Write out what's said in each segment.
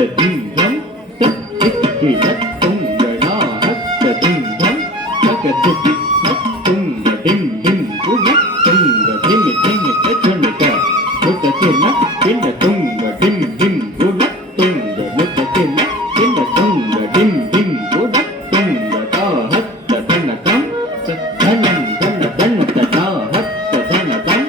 तत्तदिङ्घं तत्तिक्किलत्तुङ्गणाहत्तदिङ्घं तकतुकिलत्तुङ्गडिं गुणत्तुङ्गधिमिधिमितचुणुक नुतकिलत्तिलतुङ्गडिं गुणत्तुङ्गनुतकिलत्तिलतुङ्गडिं गुणत्तुङ्गताहत्तधनकं धनं धनधनुतताहत्तधनकं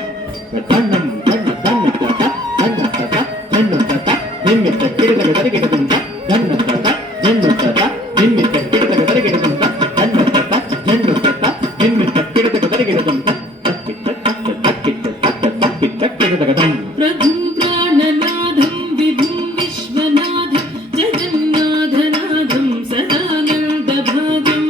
धनं धनधनुतता धनतता धनुतता निमित्त ಕಿಡದಗದರಿಗಿಡದಂತ ಧನ್ನತತ ಧನ್ನುತತ ನಿಮಿತ್ತ ಕಿಡದಗದರಿಗಿಡದಂತ ಧನ್ನತತ ಧನ್ನುತತ ನಿಮಿತ್ತ ಕಿಡದಗದರಿಗಿಡದಂತ ತಕ್ಕಿತ್ತ ತಕ್ಕ ತಕ್ಕಿತ್ತ ತಕ್ಕ ತಕ್ಕಿತ್ತ ಕಿಡದಗದಂ ಪ್ರಭುಂ ಪ್ರಾಣನಾಥಂ ವಿಭುಂ ವಿಶ್ವನಾಥಂ ಜಗನ್ನಾಥನಾಥಂ ಸದಾನಂದಭಾಗಂ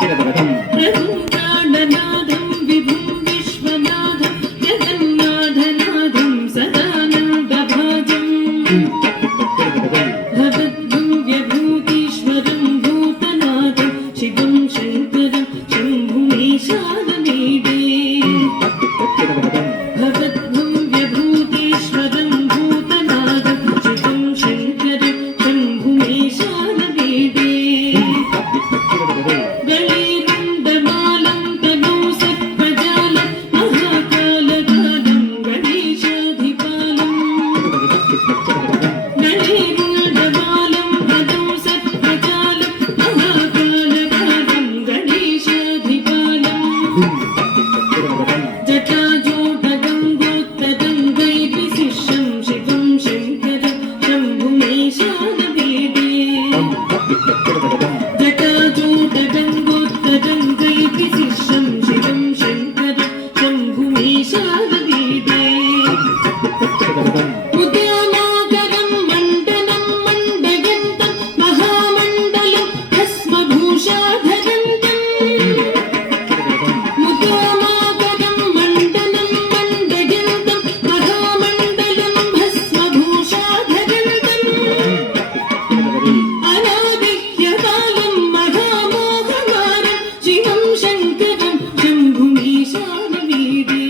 ಕಿಡದಗದಂ ಪ್ರಭುಂ ಪ್ರಾಣನಾಥಂ ವಿಭುಂ ವಿಶ್ವನಾಥಂ ಜಗನ್ನಾಥನಾಥಂ ಸದಾನಂದಭಾಗಂ भवद्भव्यभूतीश्वरं भूतनाथं शिवं शङ्करं शम्भुमीशानमीडे भवद्भव्यभूतीश्वरं भूतनाथं शिवं शङ्करं शम्भुमीशानमीडे गणेरुण्डमालं तनू सर्पजालं महाकालकालं गणेशाधिपालम् गणेरुण्डमालं तनू सर्पजालं महाकालकालं गणेशाधिपालम् जटाजूटगङ्गोत्तरङ्गैर्विशिष्यं शिवं शङ्करं शम्भुमीशानमीडे जटाजूटगङ्गोत्तरङ्गैर्विशिष्यं शिवं शङ्करं शम्भुमीशानमीडे उद्यानाकरं मण्डनं मण्डयन्तं महामण्डलं भस्मभूषाधरन्तं मुद्रामाकरं मण्डनं मण्डयन्तं महामण्डलं भस्मभूषाधरन्तम् अनादिह्यकालं महामोहमारं शिवं शङ्करं शम्भुमीशानमीडे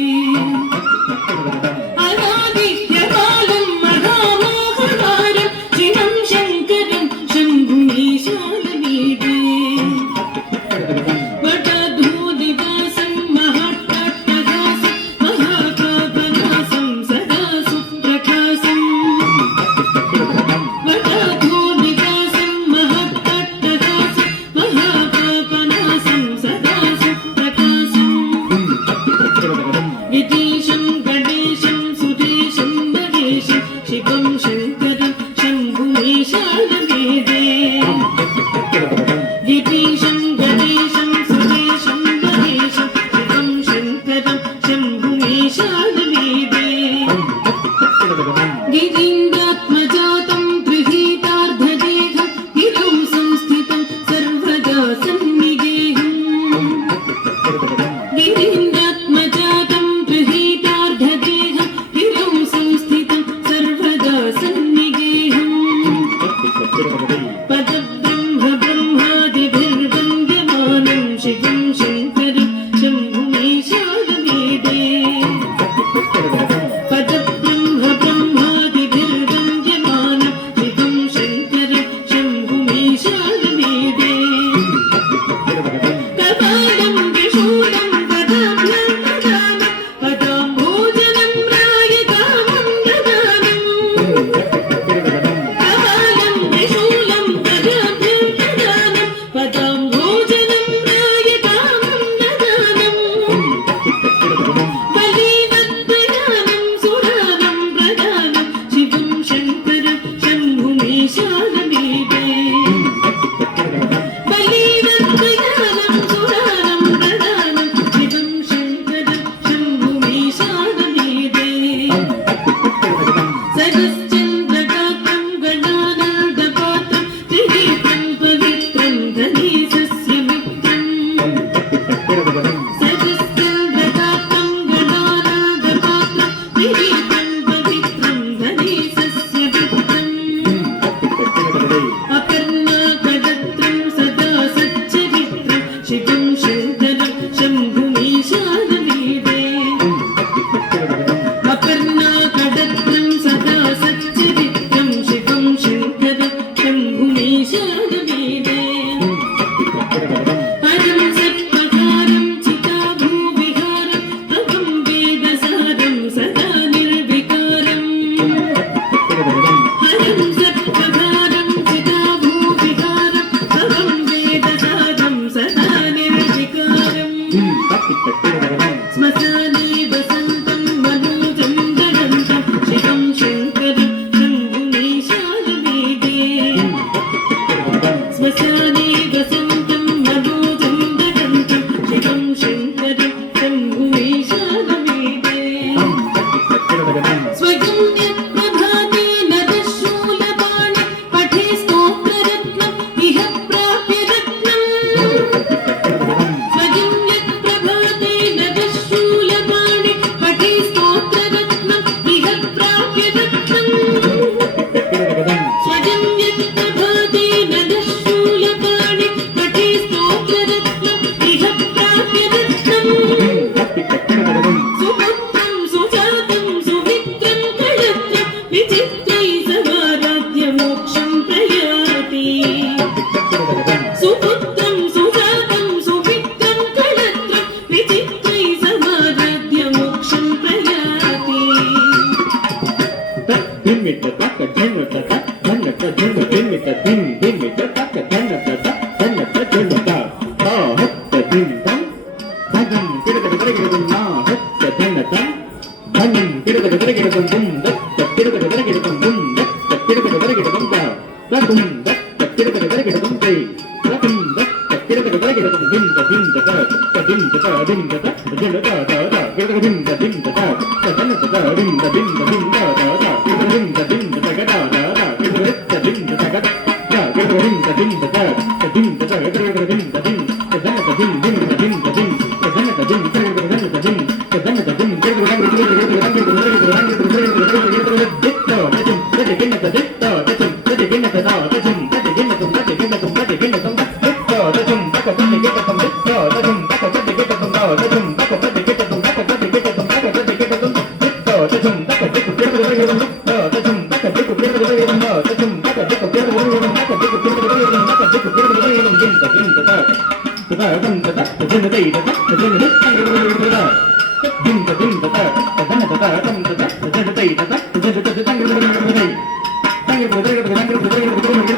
अनादिह्यकालं महामोहमारं शिवं शङ्करं शम्भुमीशानमीडे वटधूनिवासं महाट्टहासं महापापनासं सदा सुप्रकाशं वटधूनिवासं महाट्टहासं महापापनासं सदा सुप्रकाशं गिरीशं गणेशं सुरेशं महेशं शिवं शङ्करं शम्भुमीशानमीडे गिरीशं गणेशं सुरेशं महेशं शिवं शङ्करं शम्भुमीशानमीडे गिरीन्द्रात्मजातं गृहीतार्धदेहं गिरौ संस्थितं सर्वदा सन्निगेहम् गिरीन्द्रात्मजातं गृहीतार्धदेहं Thank you.